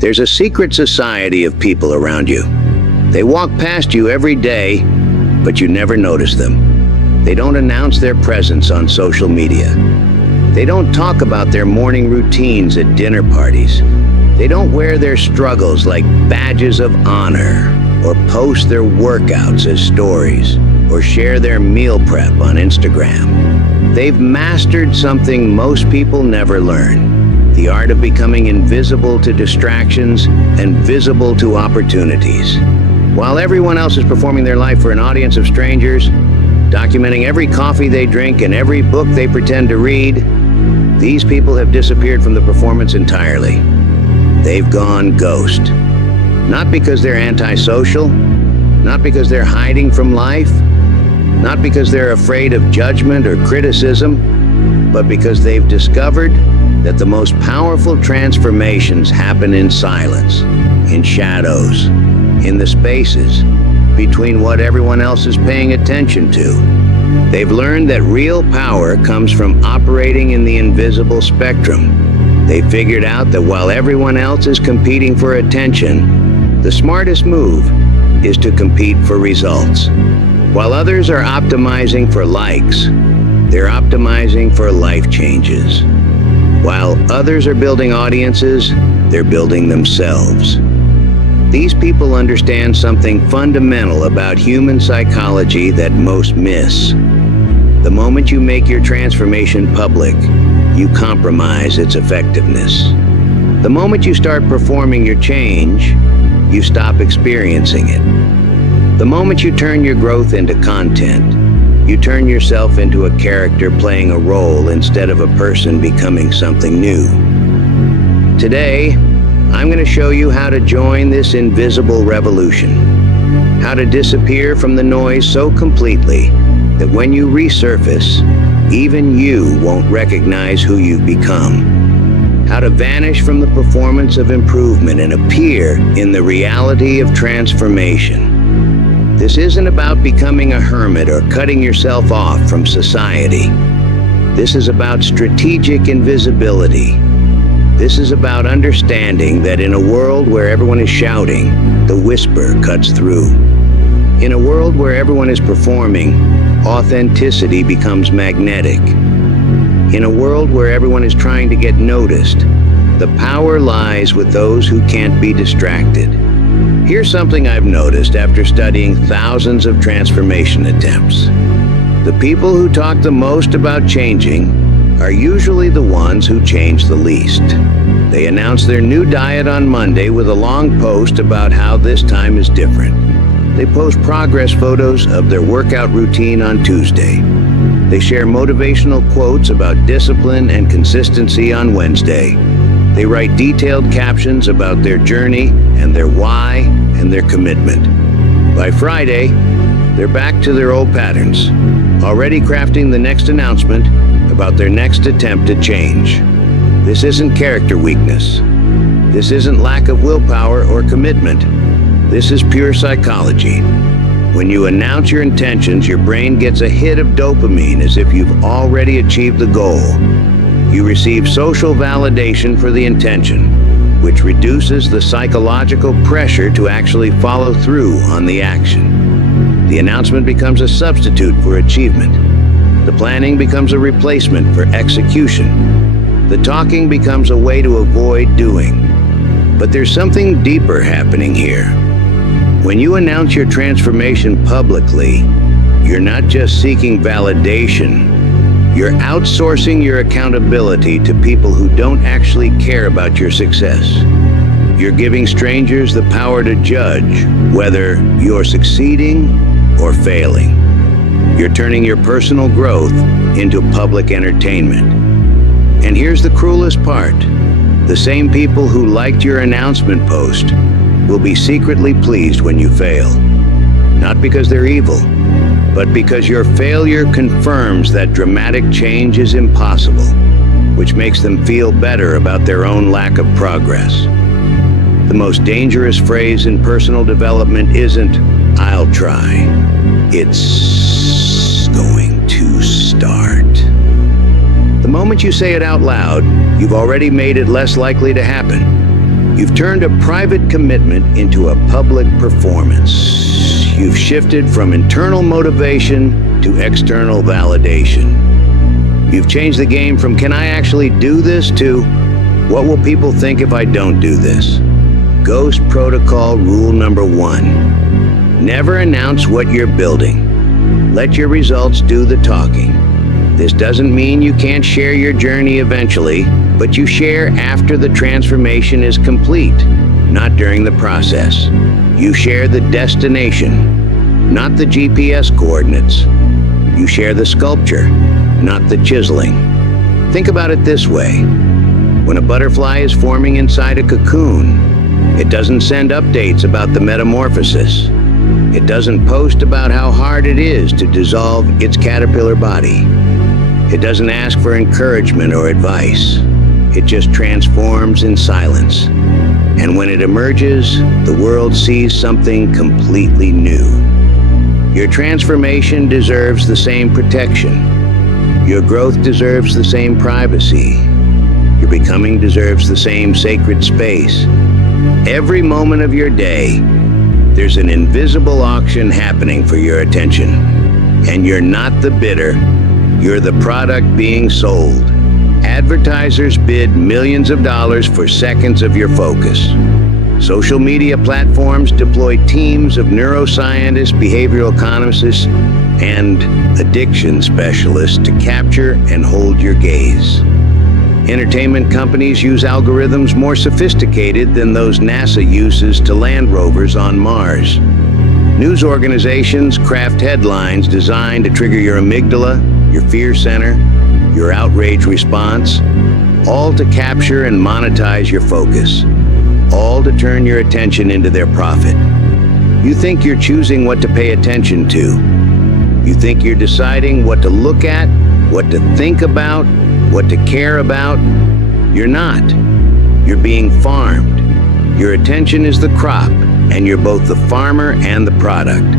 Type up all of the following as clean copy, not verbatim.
There's a secret society of people around you. They walk past you every day, but you never notice them. They don't announce their presence on social media. They don't talk about their morning routines at dinner parties. They don't wear their struggles like badges of honor, or post their workouts as stories, or share their meal prep on Instagram. They've mastered something most people never learn: the art of becoming invisible to distractions and visible to opportunities. While everyone else is performing their life for an audience of strangers, documenting every coffee they drink and every book they pretend to read, these people have disappeared from the performance entirely. They've gone ghost. Not because they're antisocial, not because they're hiding from life, not because they're afraid of judgment or criticism, but because they've discovered that the most powerful transformations happen in silence, in shadows, in the spaces between what everyone else is paying attention to. They've learned that real power comes from operating in the invisible spectrum. They figured out that while everyone else is competing for attention, the smartest move is to compete for results. While others are optimizing for likes, they're optimizing for life changes. While others are building audiences, they're building themselves. These people understand something fundamental about human psychology that most miss. The moment you make your transformation public, you compromise its effectiveness. The moment you start performing your change, you stop experiencing it. The moment you turn your growth into content, you turn yourself into a character playing a role instead of a person becoming something new. Today, I'm going to show you how to join this invisible revolution. How to disappear from the noise so completely that when you resurface, even you won't recognize who you've become. How to vanish from the performance of improvement and appear in the reality of transformation. This isn't about becoming a hermit or cutting yourself off from society. This is about strategic invisibility. This is about understanding that in a world where everyone is shouting, the whisper cuts through. In a world where everyone is performing, authenticity becomes magnetic. In a world where everyone is trying to get noticed, the power lies with those who can't be distracted. Here's something I've noticed after studying thousands of transformation attempts. The people who talk the most about changing are usually the ones who change the least. They announce their new diet on Monday with a long post about how this time is different. They post progress photos of their workout routine on Tuesday. They share motivational quotes about discipline and consistency on Wednesday. They write detailed captions about their journey and their why and their commitment. By Friday, they're back to their old patterns, already crafting the next announcement about their next attempt at change. This isn't character weakness. This isn't lack of willpower or commitment. This is pure psychology. When you announce your intentions, your brain gets a hit of dopamine as if you've already achieved the goal. You receive social validation for the intention, which reduces the psychological pressure to actually follow through on the action. The announcement becomes a substitute for achievement. The planning becomes a replacement for execution. The talking becomes a way to avoid doing. But there's something deeper happening here. When you announce your transformation publicly, you're not just seeking validation. You're outsourcing your accountability to people who don't actually care about your success. You're giving strangers the power to judge whether you're succeeding or failing. You're turning your personal growth into public entertainment. And here's the cruelest part. The same people who liked your announcement post will be secretly pleased when you fail. Not because they're evil, but because your failure confirms that dramatic change is impossible, which makes them feel better about their own lack of progress. The most dangerous phrase in personal development isn't, "I'll try." It's going to start. The moment you say it out loud, you've already made it less likely to happen. You've turned a private commitment into a public performance. You've shifted from internal motivation to external validation. You've changed the game from "can I actually do this" to "what will people think if I don't do this?" Ghost Protocol rule number 1. Never announce what you're building. Let your results do the talking. This doesn't mean you can't share your journey eventually, but you share after the transformation is complete, not during the process. You share the destination, not the GPS coordinates. You share the sculpture, not the chiseling. Think about it this way. When a butterfly is forming inside a cocoon, it doesn't send updates about the metamorphosis. It doesn't post about how hard it is to dissolve its caterpillar body. It doesn't ask for encouragement or advice. It just transforms in silence. And when it emerges, the world sees something completely new. Your transformation deserves the same protection. Your growth deserves the same privacy. Your becoming deserves the same sacred space. Every moment of your day, there's an invisible auction happening for your attention. And you're not the bidder. You're the product being sold. Advertisers bid millions of dollars for seconds of your focus. Social media platforms deploy teams of neuroscientists, behavioral economists, and addiction specialists to capture and hold your gaze. Entertainment companies use algorithms more sophisticated than those NASA uses to land rovers on Mars. News organizations craft headlines designed to trigger your amygdala, your fear center, your outrage response, all to capture and monetize your focus, all to turn your attention into their profit. You think you're choosing what to pay attention to. You think you're deciding what to look at, what to think about, what to care about. You're not. You're being farmed. Your attention is the crop, and you're both the farmer and the product.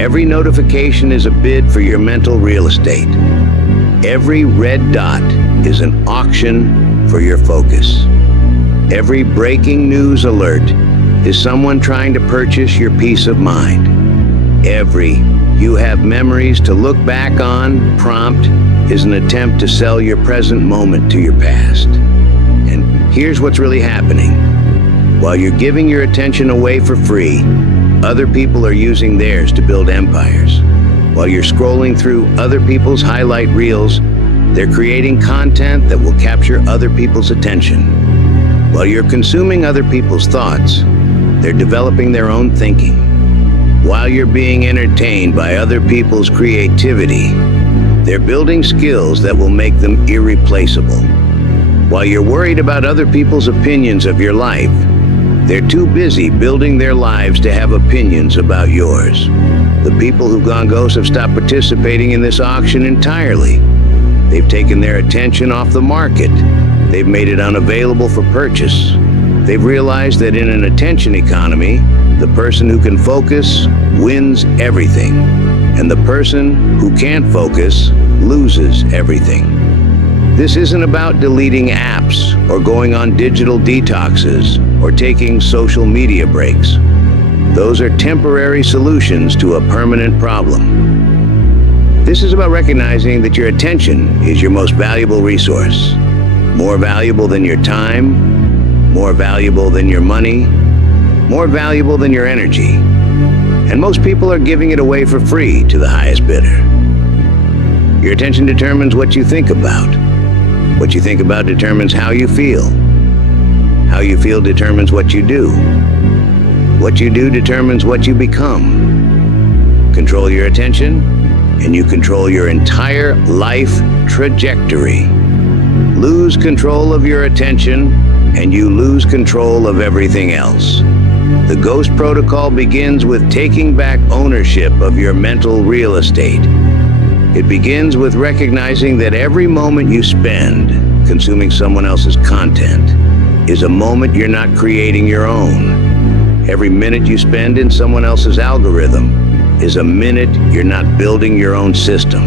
Every notification is a bid for your mental real estate. Every red dot is an auction for your focus. Every breaking news alert is someone trying to purchase your peace of mind. Every "you have memories to look back on" prompt is an attempt to sell your present moment to your past. And here's what's really happening. While you're giving your attention away for free, other people are using theirs to build empires. While you're scrolling through other people's highlight reels, they're creating content that will capture other people's attention. While you're consuming other people's thoughts, they're developing their own thinking. While you're being entertained by other people's creativity, they're building skills that will make them irreplaceable. While you're worried about other people's opinions of your life, they're too busy building their lives to have opinions about yours. The people who've gone ghost have stopped participating in this auction entirely. They've taken their attention off the market. They've made it unavailable for purchase. They've realized that in an attention economy, the person who can focus wins everything, and the person who can't focus loses everything. This isn't about deleting apps or going on digital detoxes or taking social media breaks. Those are temporary solutions to a permanent problem. This is about recognizing that your attention is your most valuable resource. More valuable than your time, more valuable than your money, more valuable than your energy. And most people are giving it away for free to the highest bidder. Your attention determines what you think about. What you think about determines how you feel. How you feel determines what you do. What you do determines what you become. Control your attention, and you control your entire life trajectory. Lose control of your attention, and you lose control of everything else. The Ghost Protocol begins with taking back ownership of your mental real estate. It begins with recognizing that every moment you spend consuming someone else's content is a moment you're not creating your own. Every minute you spend in someone else's algorithm is a minute you're not building your own system.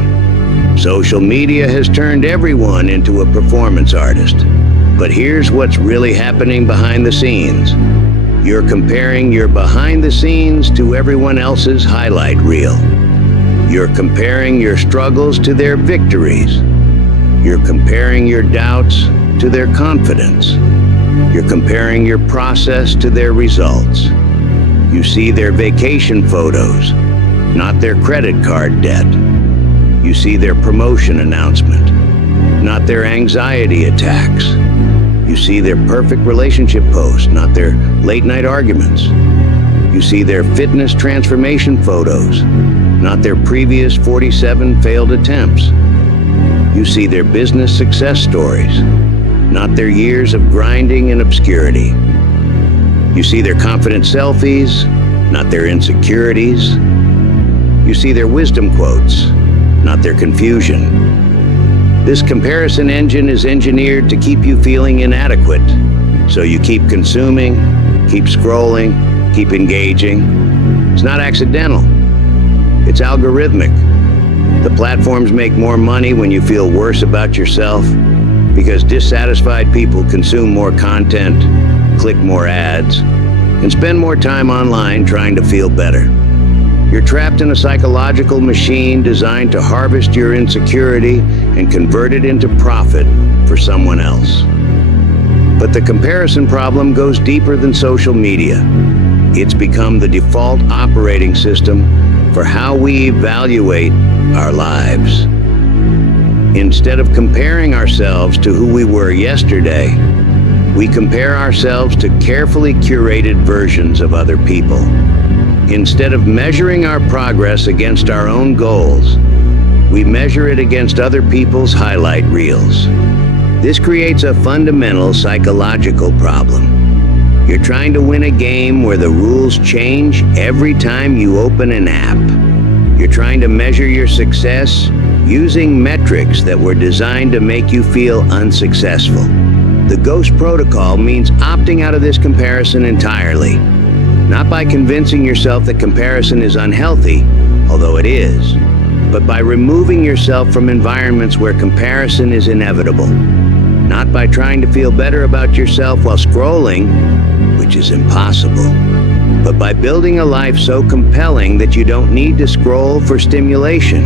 Social media has turned everyone into a performance artist. But here's what's really happening behind the scenes. You're comparing your behind the scenes to everyone else's highlight reel. You're comparing your struggles to their victories. You're comparing your doubts to their confidence. You're comparing your process to their results. You see their vacation photos, not their credit card debt. You see their promotion announcement, not their anxiety attacks. You see their perfect relationship post, not their late-night arguments. You see their fitness transformation photos, not their previous 47 failed attempts. You see their business success stories, not their years of grinding in obscurity. You see their confident selfies, not their insecurities. You see their wisdom quotes, not their confusion. This comparison engine is engineered to keep you feeling inadequate, so you keep consuming, keep scrolling, keep engaging. It's not accidental. It's algorithmic. The platforms make more money when you feel worse about yourself because dissatisfied people consume more content, click more ads, and spend more time online trying to feel better. You're trapped in a psychological machine designed to harvest your insecurity and convert it into profit for someone else. But the comparison problem goes deeper than social media. It's become the default operating system for how we evaluate our lives. Instead of comparing ourselves to who we were yesterday, we compare ourselves to carefully curated versions of other people. Instead of measuring our progress against our own goals, we measure it against other people's highlight reels. This creates a fundamental psychological problem. You're trying to win a game where the rules change every time you open an app. You're trying to measure your success using metrics that were designed to make you feel unsuccessful. The Ghost Protocol means opting out of this comparison entirely. Not by convincing yourself that comparison is unhealthy, although it is, but by removing yourself from environments where comparison is inevitable. Not by trying to feel better about yourself while scrolling, which is impossible, but by building a life so compelling that you don't need to scroll for stimulation.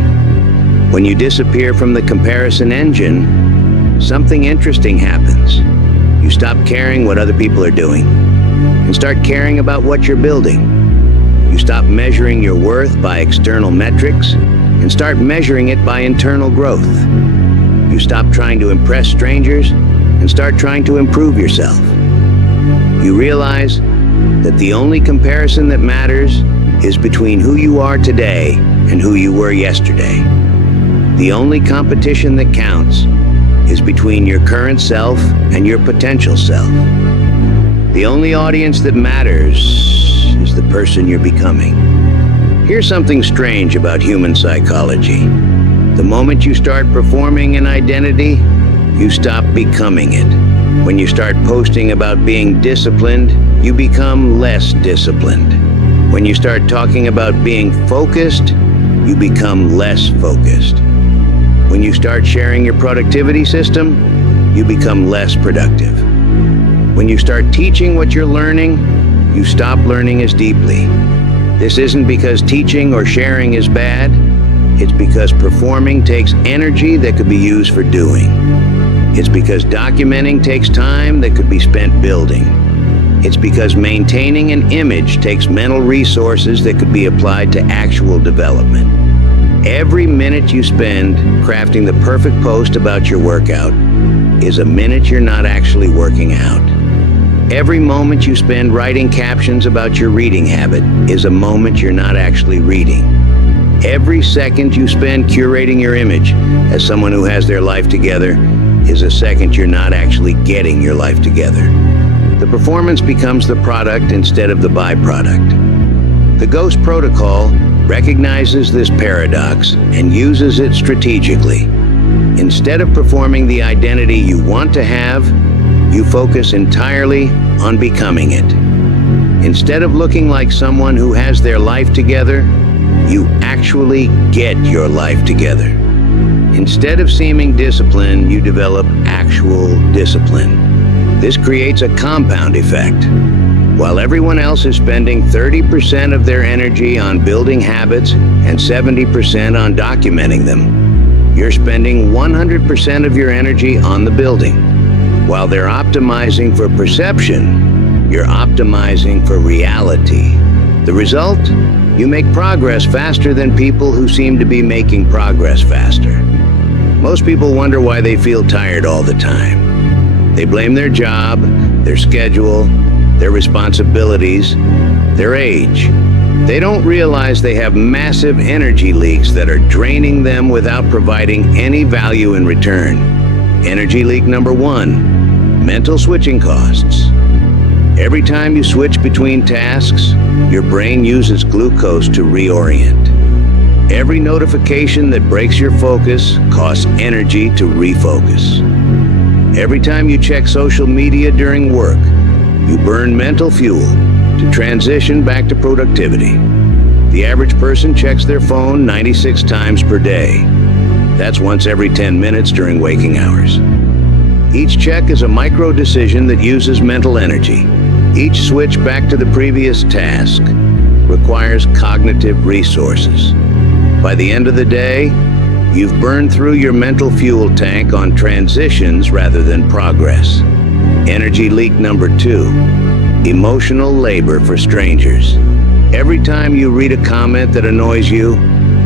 When you disappear from the comparison engine, something interesting happens. You stop caring what other people are doing and start caring about what you're building. You stop measuring your worth by external metrics and start measuring it by internal growth. You stop trying to impress strangers and start trying to improve yourself. You realize that the only comparison that matters is between who you are today and who you were yesterday. The only competition that counts is between your current self and your potential self. The only audience that matters is the person you're becoming. Here's something strange about human psychology. The moment you start performing an identity, you stop becoming it. When you start posting about being disciplined, you become less disciplined. When you start talking about being focused, you become less focused. When you start sharing your productivity system, you become less productive. When you start teaching what you're learning, you stop learning as deeply. This isn't because teaching or sharing is bad. It's because performing takes energy that could be used for doing. It's because documenting takes time that could be spent building. It's because maintaining an image takes mental resources that could be applied to actual development. Every minute you spend crafting the perfect post about your workout is a minute you're not actually working out. Every moment you spend writing captions about your reading habit is a moment you're not actually reading. Every second you spend curating your image as someone who has their life together is a second you're not actually getting your life together. The performance becomes the product instead of the byproduct. The Ghost Protocol recognizes this paradox and uses it strategically. Instead of performing the identity you want to have, you focus entirely on becoming it. Instead of looking like someone who has their life together, you actually get your life together. Instead of seeming disciplined, you develop actual discipline. This creates a compound effect. While everyone else is spending 30% of their energy on building habits and 70% on documenting them, you're spending 100% of your energy on the building. While they're optimizing for perception, you're optimizing for reality. The result? You make progress faster than people who seem to be making progress faster. Most people wonder why they feel tired all the time. They blame their job, their schedule, their responsibilities, their age. They don't realize they have massive energy leaks that are draining them without providing any value in return. Energy leak number 1, mental switching costs. Every time you switch between tasks, your brain uses glucose to reorient. Every notification that breaks your focus costs energy to refocus. Every time you check social media during work, you burn mental fuel to transition back to productivity. The average person checks their phone 96 times per day. That's once every 10 minutes during waking hours. Each check is a micro decision that uses mental energy. Each switch back to the previous task requires cognitive resources. By the end of the day, you've burned through your mental fuel tank on transitions rather than progress. Energy leak number 2, emotional labor for strangers. Every time you read a comment that annoys you,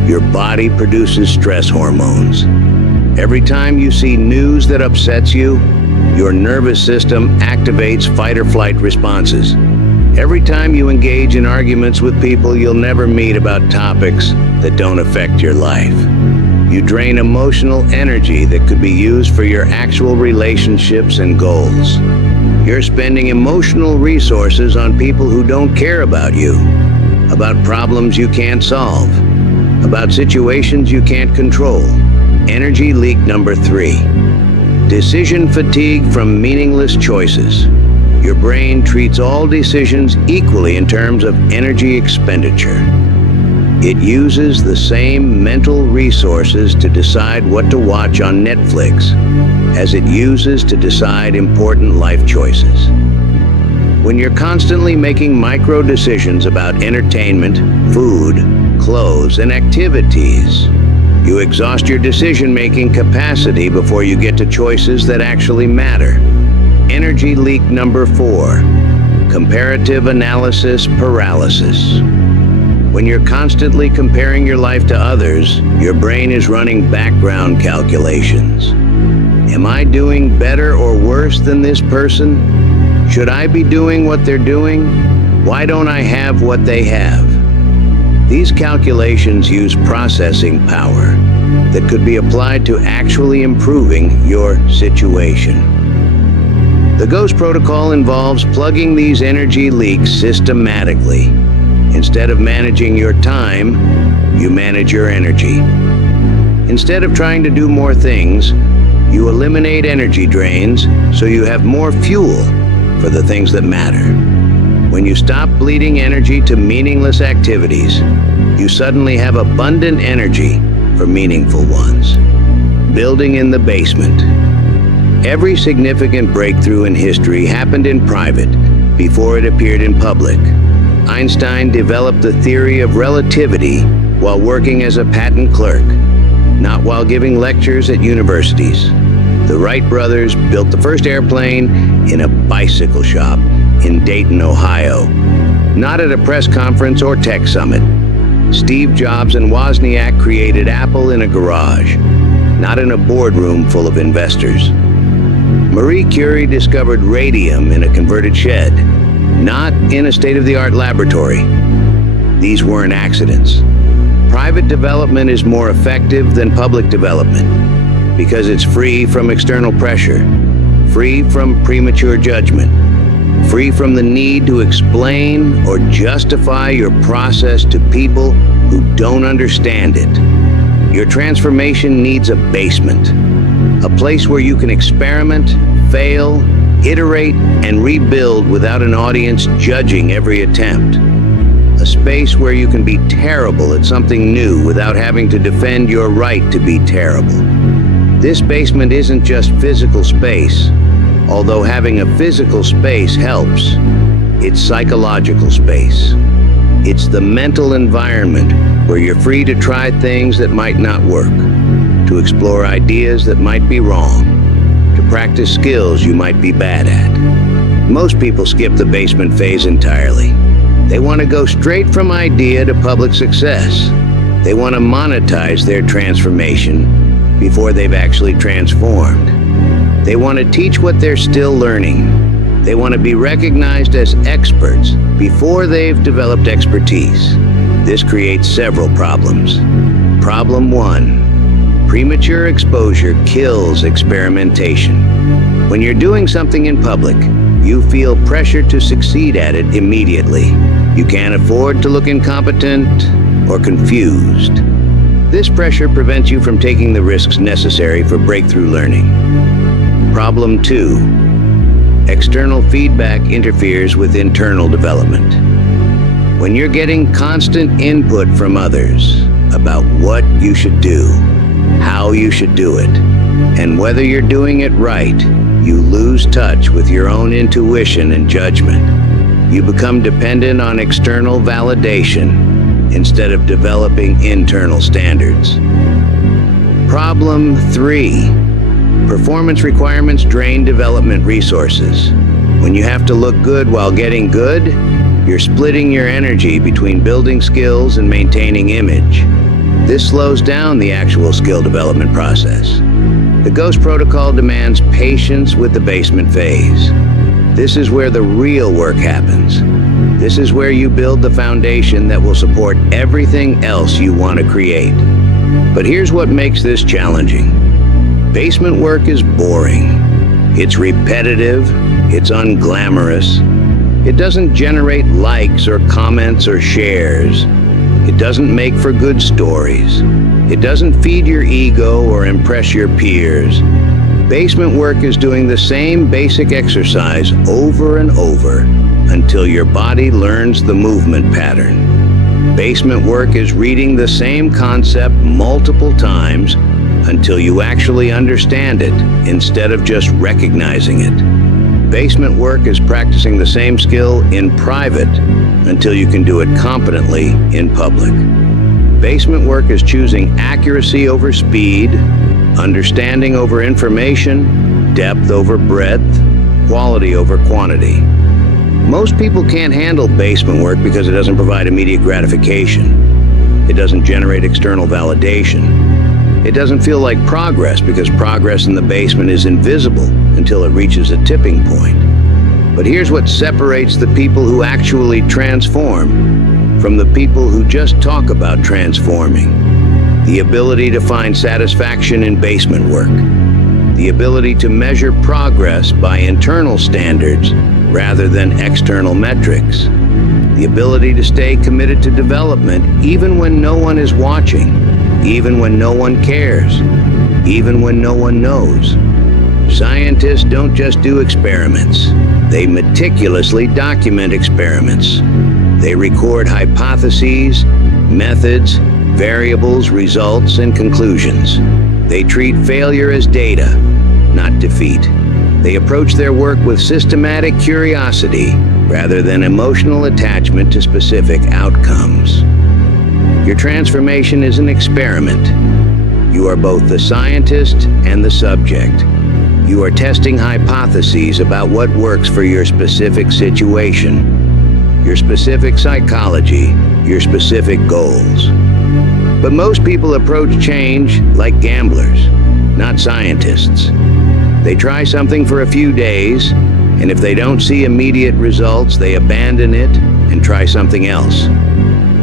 your body produces stress hormones. Every time you see news that upsets you, your nervous system activates fight or flight responses. Every time you engage in arguments with people you'll never meet about topics that don't affect your life, you drain emotional energy that could be used for your actual relationships and goals. You're spending emotional resources on people who don't care about you, about problems you can't solve, about situations you can't control. Energy leak number 3, decision fatigue from meaningless choices. Your brain treats all decisions equally in terms of energy expenditure. It uses the same mental resources to decide what to watch on Netflix as it uses to decide important life choices. When you're constantly making micro decisions about entertainment, food, clothes, and activities, you exhaust your decision-making capacity before you get to choices that actually matter. Energy leak number 4, comparative analysis paralysis. When you're constantly comparing your life to others, your brain is running background calculations. Am I doing better or worse than this person? Should I be doing what they're doing? Why don't I have what they have? These calculations use processing power that could be applied to actually improving your situation. The GHOST protocol involves plugging these energy leaks systematically. Instead of managing your time, you manage your energy. Instead of trying to do more things, you eliminate energy drains so you have more fuel for the things that matter. When you stop bleeding energy to meaningless activities, you suddenly have abundant energy for meaningful ones. Building in the basement. Every significant breakthrough in history happened in private before it appeared in public. Einstein developed the theory of relativity while working as a patent clerk, not while giving lectures at universities. The Wright brothers built the first airplane in a bicycle shop in Dayton, Ohio, not at a press conference or tech summit. Steve Jobs and Wozniak created Apple in a garage, not in a boardroom full of investors. Marie Curie discovered radium in a converted shed, not in a state-of-the-art laboratory. These weren't accidents. Private development is more effective than public development because it's free from external pressure, free from premature judgment, free from the need to explain or justify your process to people who don't understand it. Your transformation needs a basement, a place where you can experiment, fail, iterate, and rebuild without an audience judging every attempt. A space where you can be terrible at something new without having to defend your right to be terrible. This basement isn't just physical space, Although having a physical space helps, it's psychological space. It's the mental environment where you're free to try things that might not work, to explore ideas that might be wrong, to practice skills you might be bad at. Most people skip the basement phase entirely. They want to go straight from idea to public success. They want to monetize their transformation before they've actually transformed. They want to teach what they're still learning. They want to be recognized as experts before they've developed expertise. This creates several problems. Problem 1. Premature exposure kills experimentation. When you're doing something in public, you feel pressure to succeed at it immediately. You can't afford to look incompetent or confused. This pressure prevents you from taking the risks necessary for breakthrough learning. Problem 2. External feedback interferes with internal development. When you're getting constant input from others about what you should do, how you should do it, and whether you're doing it right, you lose touch with your own intuition and judgment. You become dependent on external validation instead of developing internal standards. Problem 3. Performance requirements drain development resources. When you have to look good while getting good, you're splitting your energy between building skills and maintaining image. This slows down the actual skill development process. The Ghost Protocol demands patience with the basement phase. This is where the real work happens. This is where you build the foundation that will support everything else you want to create. But here's what makes this challenging. Basement work is boring. It's repetitive. It's unglamorous. It doesn't generate likes or comments or shares. It doesn't make for good stories. It doesn't feed your ego or impress your peers. Basement work is doing the same basic exercise over and over until your body learns the movement pattern. Basement work is reading the same concept multiple times until you actually understand it instead of just recognizing it. Basement work is practicing the same skill in private until you can do it competently in public. Basement work is choosing accuracy over speed, understanding over information, depth over breadth, quality over quantity. Most people can't handle basement work because it doesn't provide immediate gratification. It doesn't generate external validation. It doesn't feel like progress because progress in the basement is invisible until it reaches a tipping point. But here's what separates the people who actually transform from the people who just talk about transforming. The ability to find satisfaction in basement work. The ability to measure progress by internal standards rather than external metrics. The ability to stay committed to development even when no one is watching, even when no one cares, even when no one knows. Scientists don't just do experiments. They meticulously document experiments. They record hypotheses, methods, variables, results, and conclusions. They treat failure as data, not defeat. They approach their work with systematic curiosity rather than emotional attachment to specific outcomes. Your transformation is an experiment. You are both the scientist and the subject. You are testing hypotheses about what works for your specific situation, your specific psychology, your specific goals. But most people approach change like gamblers, not scientists. They try something for a few days, and if they don't see immediate results, they abandon it and try something else.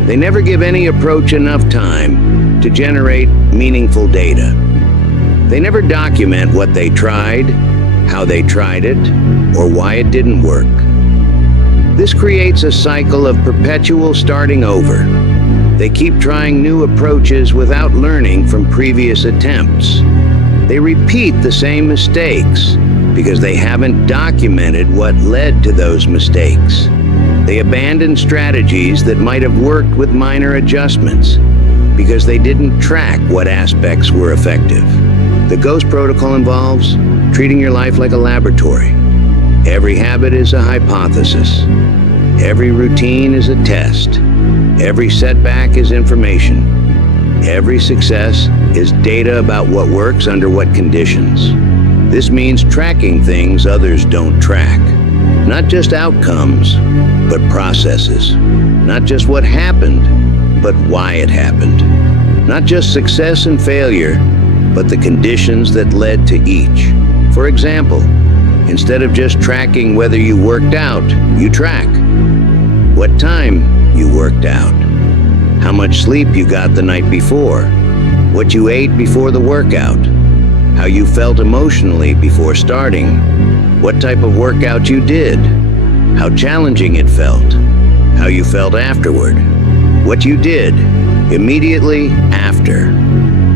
They never give any approach enough time to generate meaningful data. They never document what they tried, how they tried it, or why it didn't work. This creates a cycle of perpetual starting over. They keep trying new approaches without learning from previous attempts. They repeat the same mistakes because they haven't documented what led to those mistakes. They abandon strategies that might have worked with minor adjustments because they didn't track what aspects were effective. The Ghost Protocol involves treating your life like a laboratory. Every habit is a hypothesis. Every routine is a test. Every setback is information. Every success is data about what works under what conditions. This means tracking things others don't track. Not just outcomes, but processes. Not just what happened, but why it happened. Not just success and failure, but the conditions that led to each. For example, instead of just tracking whether you worked out, you track what time you worked out, how much sleep you got the night before, what you ate before the workout, how you felt emotionally before starting, what type of workout you did, how challenging it felt, how you felt afterward, what you did immediately after,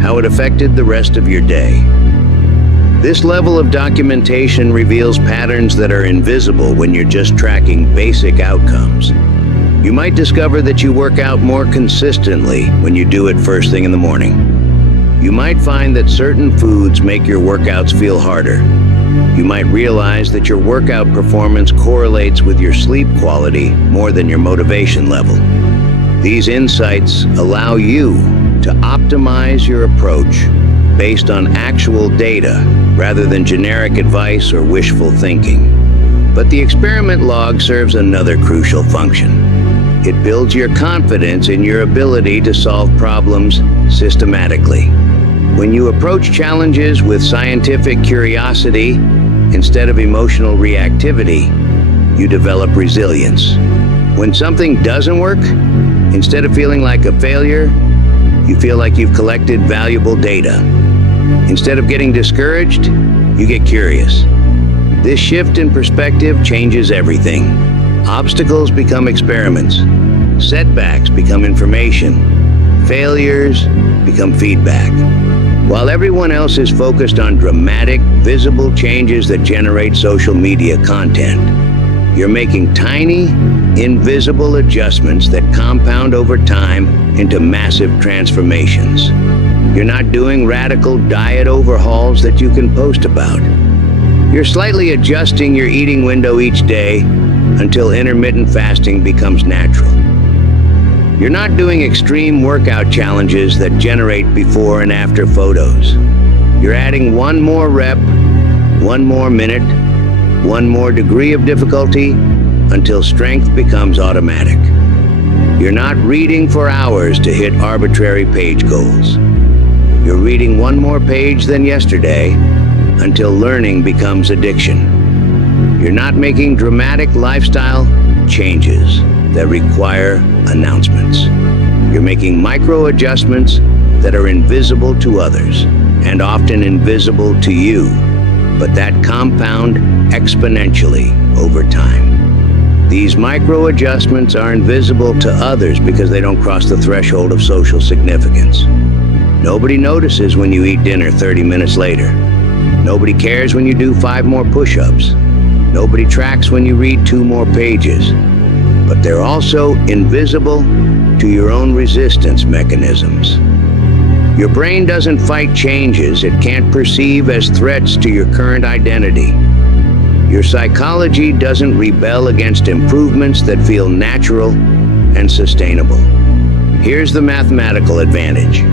how it affected the rest of your day. This level of documentation reveals patterns that are invisible when you're just tracking basic outcomes. You might discover that you work out more consistently when you do it first thing in the morning. You might find that certain foods make your workouts feel harder. You might realize that your workout performance correlates with your sleep quality more than your motivation level. These insights allow you to optimize your approach based on actual data rather than generic advice or wishful thinking. But the experiment log serves another crucial function. It builds your confidence in your ability to solve problems systematically. When you approach challenges with scientific curiosity instead of emotional reactivity, you develop resilience. When something doesn't work, instead of feeling like a failure, you feel like you've collected valuable data. Instead of getting discouraged, you get curious. This shift in perspective changes everything. Obstacles become experiments. Setbacks become information. Failures become feedback. While everyone else is focused on dramatic, visible changes that generate social media content, you're making tiny, invisible adjustments that compound over time into massive transformations. You're not doing radical diet overhauls that you can post about. You're slightly adjusting your eating window each day until intermittent fasting becomes natural. You're not doing extreme workout challenges that generate before and after photos. You're adding one more rep, one more minute, one more degree of difficulty until strength becomes automatic. You're not reading for hours to hit arbitrary page goals. You're reading one more page than yesterday until learning becomes addiction. You're not making dramatic lifestyle changes that require announcements. You're making micro adjustments that are invisible to others and often invisible to you, but that compound exponentially over time. These micro adjustments are invisible to others because they don't cross the threshold of social significance. Nobody notices when you eat dinner 30 minutes later. Nobody cares when you do 5 more push-ups. Nobody tracks when you read 2 more pages. But they're also invisible to your own resistance mechanisms. Your brain doesn't fight changes it can't perceive as threats to your current identity. Your psychology doesn't rebel against improvements that feel natural and sustainable. Here's the mathematical advantage.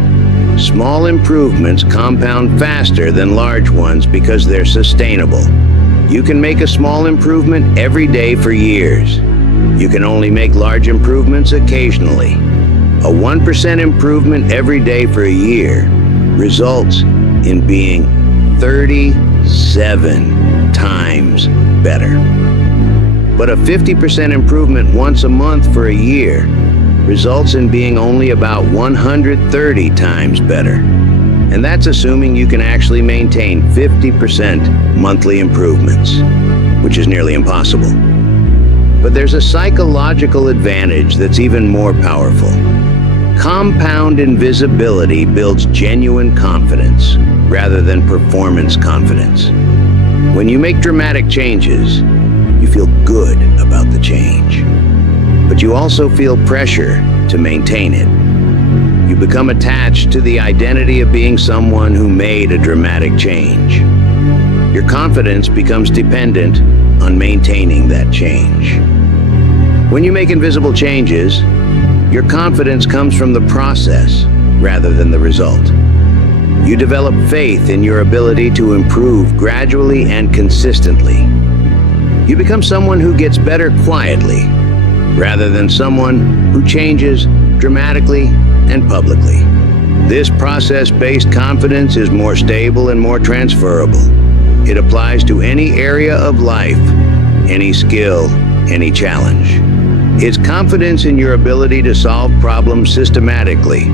Small improvements compound faster than large ones because they're sustainable. You can make a small improvement every day for years. You can only make large improvements occasionally. A 1% improvement every day for a year results in being 37 times better. But a 50% improvement once a month for a year results in being only about 130 times better. And that's assuming you can actually maintain 50% monthly improvements, which is nearly impossible. But there's a psychological advantage that's even more powerful. Compound invisibility builds genuine confidence rather than performance confidence. When you make dramatic changes, you feel good about the change. But you also feel pressure to maintain it. You become attached to the identity of being someone who made a dramatic change. Your your confidence becomes dependent on maintaining that change. When you make invisible changes, your confidence comes from the process rather than the result. You develop faith in your ability to improve gradually and consistently. You become someone who gets better quietly, rather than someone who changes dramatically and publicly. This process-based confidence is more stable and more transferable. It applies to any area of life, any skill, any challenge. It's confidence in your ability to solve problems systematically,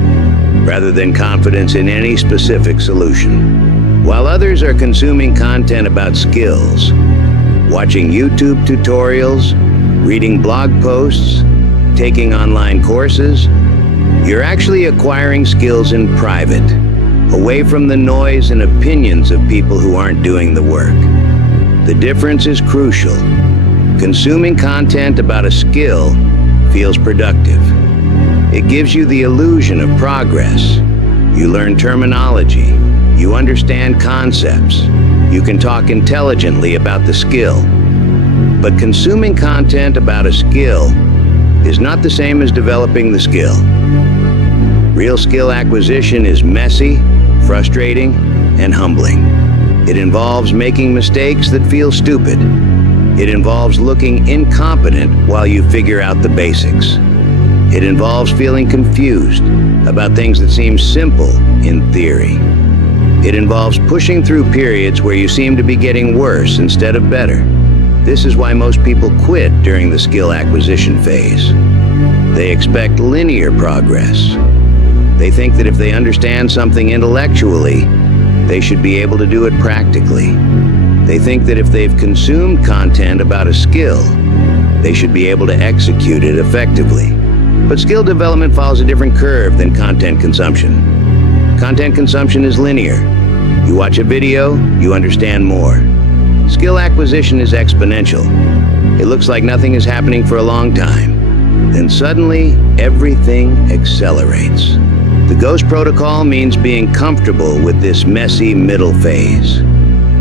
rather than confidence in any specific solution. While others are consuming content about skills, watching YouTube tutorials, reading blog posts, taking online courses, you're actually acquiring skills in private, away from the noise and opinions of people who aren't doing the work. The difference is crucial. Consuming content about a skill feels productive. It gives you the illusion of progress. You learn terminology. You understand concepts. You can talk intelligently about the skill. But consuming content about a skill is not the same as developing the skill. Real skill acquisition is messy, frustrating, and humbling. It involves making mistakes that feel stupid. It involves looking incompetent while you figure out the basics. It involves feeling confused about things that seem simple in theory. It involves pushing through periods where you seem to be getting worse instead of better. This is why most people quit during the skill acquisition phase. They expect linear progress. They think that if they understand something intellectually, they should be able to do it practically. They think that if they've consumed content about a skill, they should be able to execute it effectively. But skill development follows a different curve than content consumption. Content consumption is linear. You watch a video, you understand more. Skill acquisition is exponential. It looks like nothing is happening for a long time. Then suddenly, everything accelerates. The Ghost Protocol means being comfortable with this messy middle phase.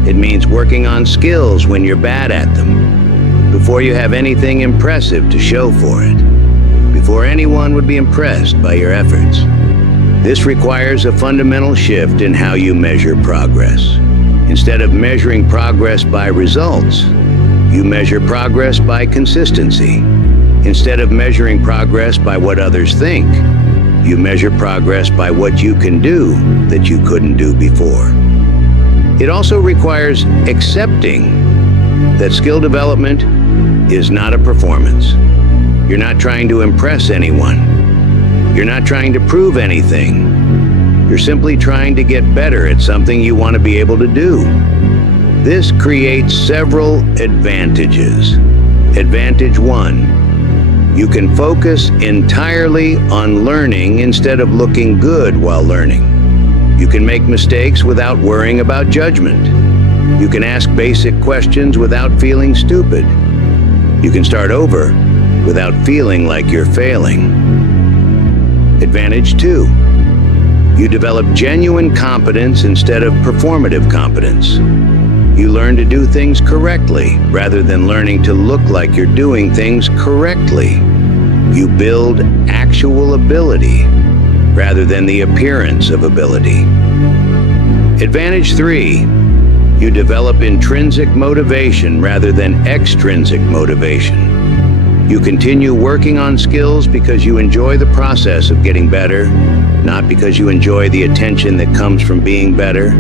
It means working on skills when you're bad at them, before you have anything impressive to show for it, before anyone would be impressed by your efforts. This requires a fundamental shift in how you measure progress. Instead of measuring progress by results, you measure progress by consistency. Instead of measuring progress by what others think, you measure progress by what you can do that you couldn't do before. It also requires accepting that skill development is not a performance. You're not trying to impress anyone. You're not trying to prove anything. You're simply trying to get better at something you want to be able to do. This creates several advantages. Advantage 1, you can focus entirely on learning instead of looking good while learning. You can make mistakes without worrying about judgment. You can ask basic questions without feeling stupid. You can start over without feeling like you're failing. Advantage 2, you develop genuine competence instead of performative competence. You learn to do things correctly rather than learning to look like you're doing things correctly. You build actual ability rather than the appearance of ability. Advantage 3, you develop intrinsic motivation rather than extrinsic motivation. You continue working on skills because you enjoy the process of getting better, not because you enjoy the attention that comes from being better.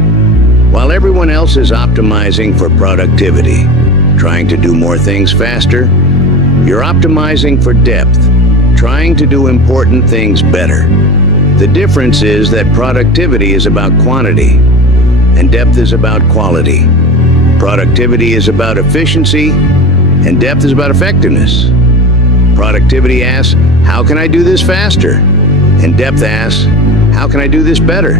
While everyone else is optimizing for productivity, trying to do more things faster, you're optimizing for depth, trying to do important things better. The difference is that productivity is about quantity, and depth is about quality. Productivity is about efficiency, and depth is about effectiveness. Productivity asks, how can I do this faster? And depth asks, how can I do this better?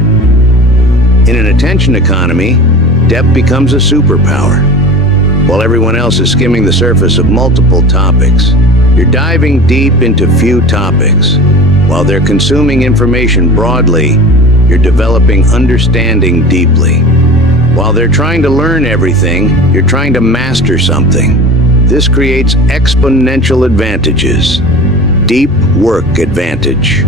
In an attention economy, depth becomes a superpower. While everyone else is skimming the surface of multiple topics, you're diving deep into few topics. While they're consuming information broadly, you're developing understanding deeply. While they're trying to learn everything, you're trying to master something. This creates exponential advantages. Deep work advantage.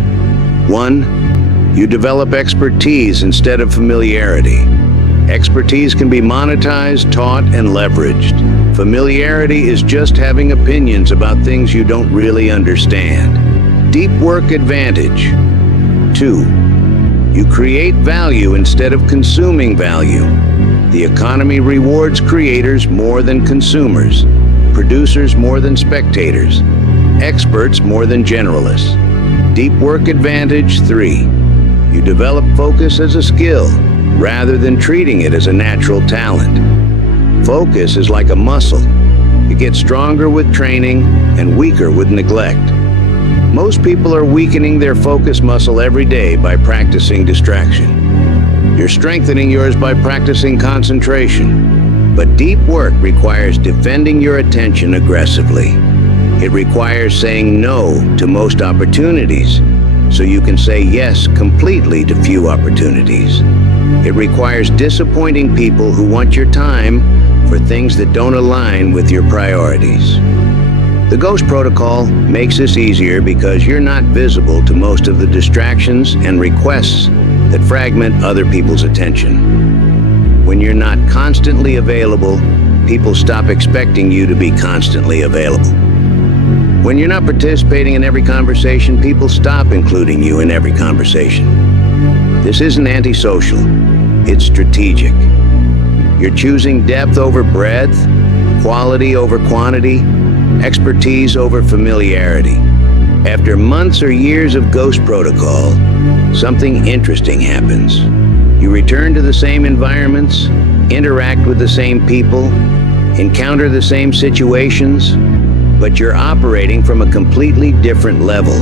1. You develop expertise instead of familiarity. Expertise can be monetized, taught, and leveraged. Familiarity is just having opinions about things you don't really understand. Deep work advantage. 2. You create value instead of consuming value. The economy rewards creators more than consumers, producers more than spectators, experts more than generalists. Deep work advantage. 3. You develop focus as a skill rather than treating it as a natural talent. Focus is like a muscle. It gets stronger with training and weaker with neglect. Most people are weakening their focus muscle every day by practicing distraction. You're strengthening yours by practicing concentration. But deep work requires defending your attention aggressively. It requires saying no to most opportunities, so you can say yes completely to few opportunities. It requires disappointing people who want your time for things that don't align with your priorities. The Ghost Protocol makes this easier because you're not visible to most of the distractions and requests that fragment other people's attention. When you're not constantly available, people stop expecting you to be constantly available. When you're not participating in every conversation, people stop including you in every conversation. This isn't antisocial, it's strategic. You're choosing depth over breadth, quality over quantity, expertise over familiarity. After months or years of Ghost Protocol, something interesting happens. You return to the same environments, interact with the same people, encounter the same situations, but you're operating from a completely different level.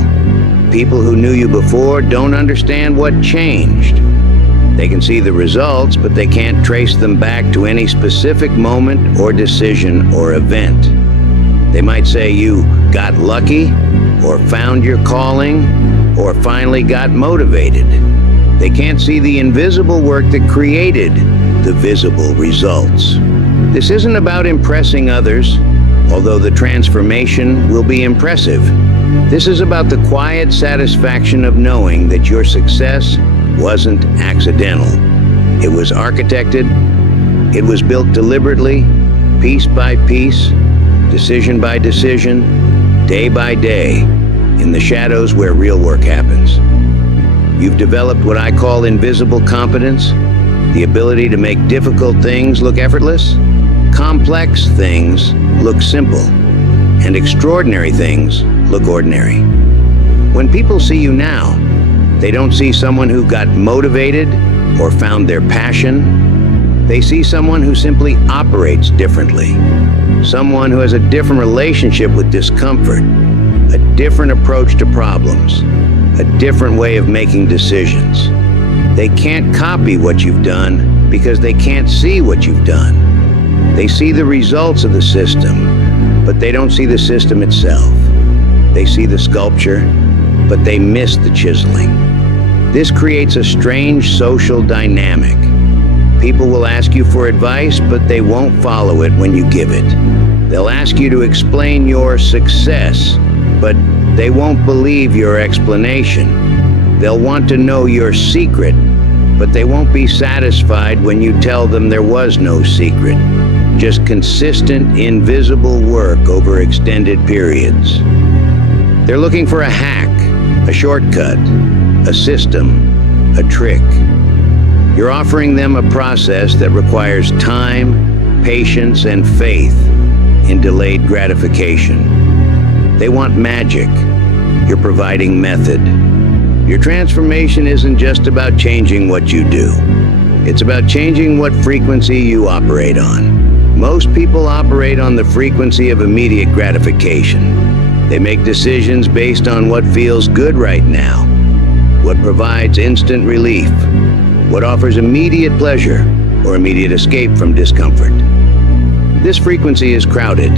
People who knew you before don't understand what changed. They can see the results, but they can't trace them back to any specific moment or decision or event. They might say you got lucky, or found your calling, or finally got motivated. They can't see the invisible work that created the visible results. This isn't about impressing others, although the transformation will be impressive. This is about the quiet satisfaction of knowing that your success wasn't accidental. It was architected, it was built deliberately, piece by piece, decision by decision, day by day, in the shadows where real work happens. You've developed what I call invisible competence, the ability to make difficult things look effortless, complex things look simple, and extraordinary things look ordinary. When people see you now, they don't see someone who got motivated or found their passion. They see someone who simply operates differently. Someone who has a different relationship with discomfort, a different approach to problems, a different way of making decisions. They can't copy what you've done because they can't see what you've done. They see the results of the system, but they don't see the system itself. They see the sculpture, but they miss the chiseling. This creates a strange social dynamic. People will ask you for advice, but they won't follow it when you give it. They'll ask you to explain your success, but they won't believe your explanation. They'll want to know your secret, but they won't be satisfied when you tell them there was no secret. Just consistent, invisible work over extended periods. They're looking for a hack, a shortcut, a system, a trick. You're offering them a process that requires time, patience, and faith in delayed gratification. They want magic. You're providing method. Your transformation isn't just about changing what you do. It's about changing what frequency you operate on. Most people operate on the frequency of immediate gratification. They make decisions based on what feels good right now, what provides instant relief, what offers immediate pleasure or immediate escape from discomfort. This frequency is crowded.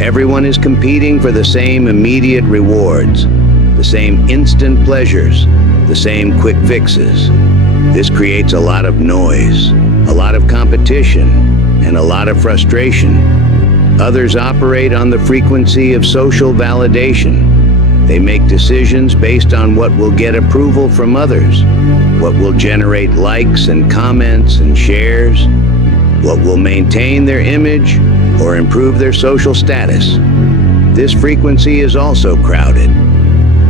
Everyone is competing for the same immediate rewards, the same instant pleasures, the same quick fixes. This creates a lot of noise, a lot of competition, and a lot of frustration. Others operate on the frequency of social validation. They make decisions based on what will get approval from others, what will generate likes and comments and shares, what will maintain their image or improve their social status. This frequency is also crowded.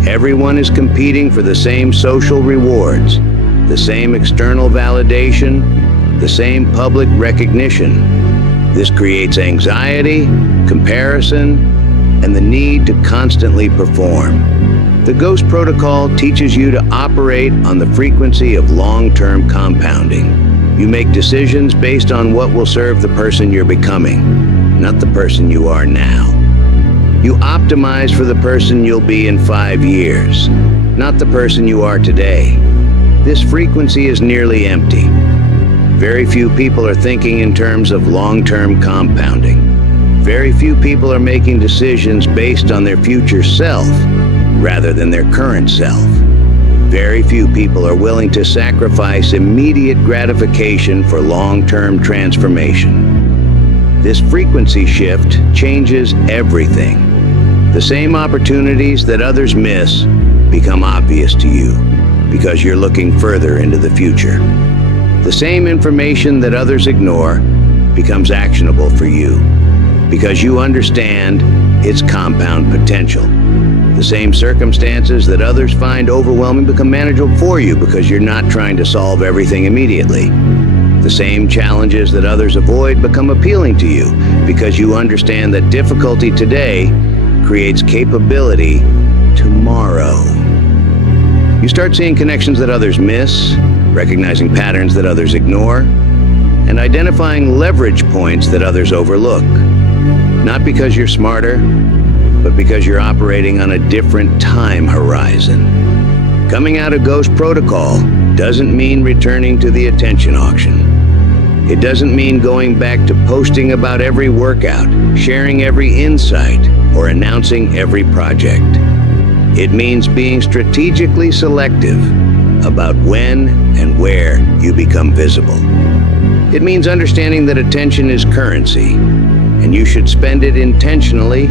Everyone is competing for the same social rewards, the same external validation, the same public recognition. This creates anxiety, comparison, and the need to constantly perform. The Ghost Protocol teaches you to operate on the frequency of long-term compounding. You make decisions based on what will serve the person you're becoming, not the person you are now. You optimize for the person you'll be in 5 years, not the person you are today. This frequency is nearly empty. Very few people are thinking in terms of long-term compounding. Very few people are making decisions based on their future self rather than their current self. Very few people are willing to sacrifice immediate gratification for long-term transformation. This frequency shift changes everything. The same opportunities that others miss become obvious to you because you're looking further into the future. The same information that others ignore becomes actionable for you because you understand its compound potential. The same circumstances that others find overwhelming become manageable for you because you're not trying to solve everything immediately. The same challenges that others avoid become appealing to you because you understand that difficulty today creates capability tomorrow. You start seeing connections that others miss, recognizing patterns that others ignore, and identifying leverage points that others overlook. Not because you're smarter, but because you're operating on a different time horizon. Coming out of Ghost Protocol doesn't mean returning to the attention auction. It doesn't mean going back to posting about every workout, sharing every insight, or announcing every project. It means being strategically selective about when and where you become visible. It means understanding that attention is currency, and you should spend it intentionally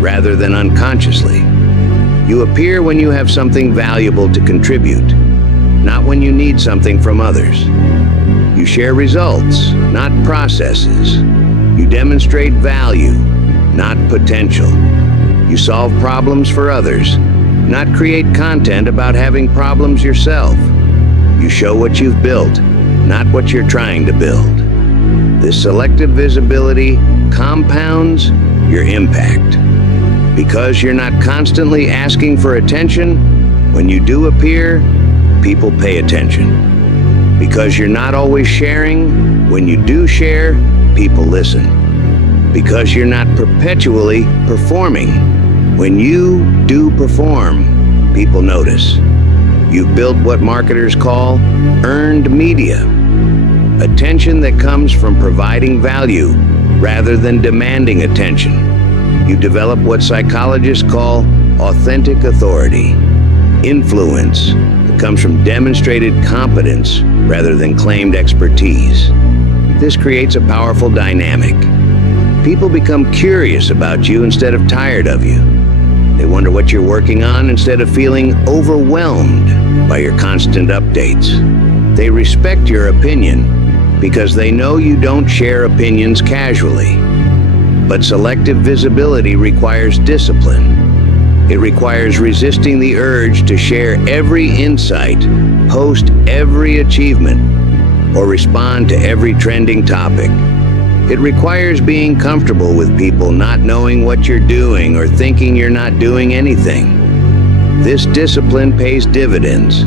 rather than unconsciously. You appear when you have something valuable to contribute, not when you need something from others. You share results, not processes. You demonstrate value, not potential. You solve problems for others, not create content about having problems yourself. You show what you've built, not what you're trying to build. This selective visibility compounds your impact. Because you're not constantly asking for attention, when you do appear, people pay attention. Because you're not always sharing, when you do share, people listen. Because you're not perpetually performing, when you do perform, people notice. You've built what marketers call earned media. Attention that comes from providing value rather than demanding attention. You develop what psychologists call authentic authority, influence that comes from demonstrated competence rather than claimed expertise. This creates a powerful dynamic. People become curious about you instead of tired of you. They wonder what you're working on instead of feeling overwhelmed by your constant updates. They respect your opinion because they know you don't share opinions casually. But selective visibility requires discipline. It requires resisting the urge to share every insight, post every achievement, or respond to every trending topic. It requires being comfortable with people not knowing what you're doing or thinking you're not doing anything. This discipline pays dividends.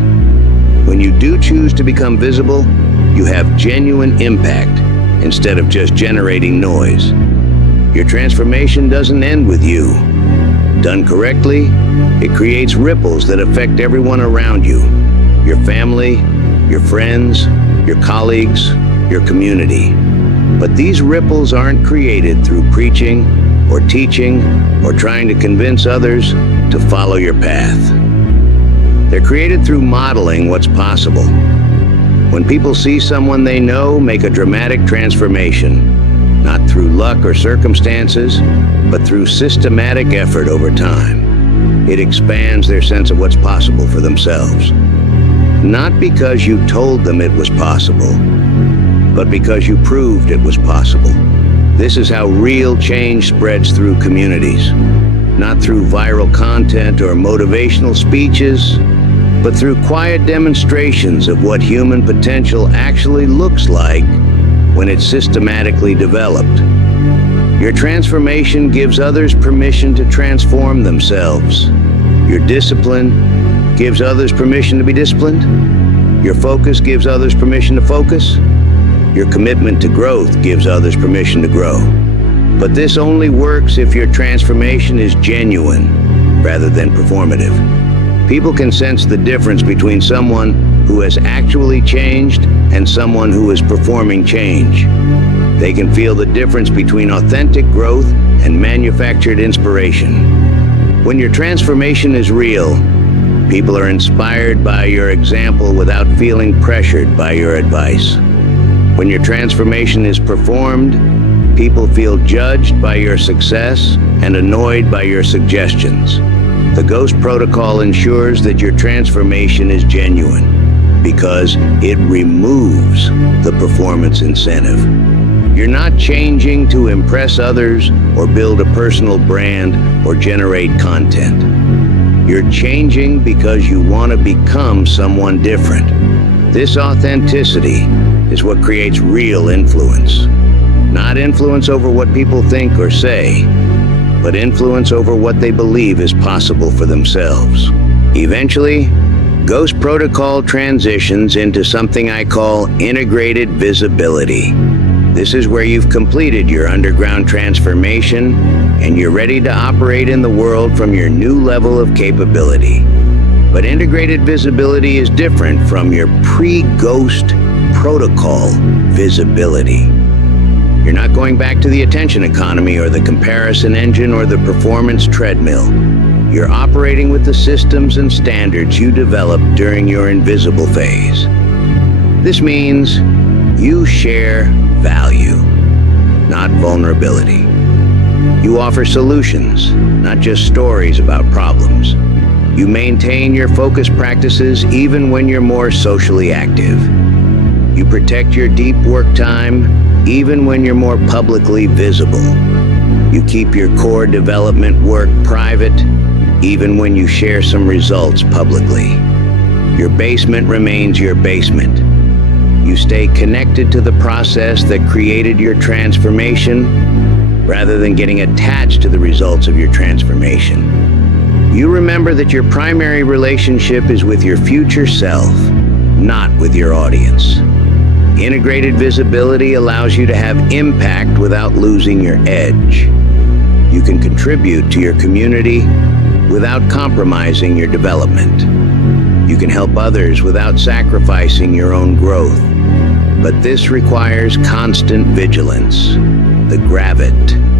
When you do choose to become visible, you have genuine impact instead of just generating noise. Your transformation doesn't end with you. Done correctly, it creates ripples that affect everyone around you. Your family, your friends, your colleagues, your community. But these ripples aren't created through preaching or teaching or trying to convince others to follow your path. They're created through modeling what's possible. When people see someone they know make a dramatic transformation, not through luck or circumstances, but through systematic effort over time, it expands their sense of what's possible for themselves. Not because you told them it was possible, but because you proved it was possible. This is how real change spreads through communities, not through viral content or motivational speeches, but through quiet demonstrations of what human potential actually looks like when it's systematically developed. Your transformation gives others permission to transform themselves. Your discipline gives others permission to be disciplined. Your focus gives others permission to focus. Your commitment to growth gives others permission to grow. But this only works if your transformation is genuine rather than performative. People can sense the difference between someone who has actually changed and someone who is performing change. They can feel the difference between authentic growth and manufactured inspiration. When your transformation is real, people are inspired by your example without feeling pressured by your advice. When your transformation is performed, people feel judged by your success and annoyed by your suggestions. The Ghost Protocol ensures that your transformation is genuine because it removes the performance incentive. You're not changing to impress others or build a personal brand or generate content. You're changing because you want to become someone different. This authenticity is what creates real influence. Not influence over what people think or say, but influence over what they believe is possible for themselves. Eventually, Ghost Protocol transitions into something I call integrated visibility. This is where you've completed your underground transformation and you're ready to operate in the world from your new level of capability. But integrated visibility is different from your pre-Ghost Protocol visibility. You're not going back to the attention economy or the comparison engine or the performance treadmill. You're operating with the systems and standards you developed during your invisible phase. This means you share value, not vulnerability. You offer solutions, not just stories about problems. You maintain your focus practices even when you're more socially active. You protect your deep work time even when you're more publicly visible. You keep your core development work private even when you share some results publicly. Your basement remains your basement. You stay connected to the process that created your transformation rather than getting attached to the results of your transformation. You remember that your primary relationship is with your future self, not with your audience. Integrated visibility allows you to have impact without losing your edge. You can contribute to your community without compromising your development. You can help others without sacrificing your own growth. But this requires constant vigilance. The gravit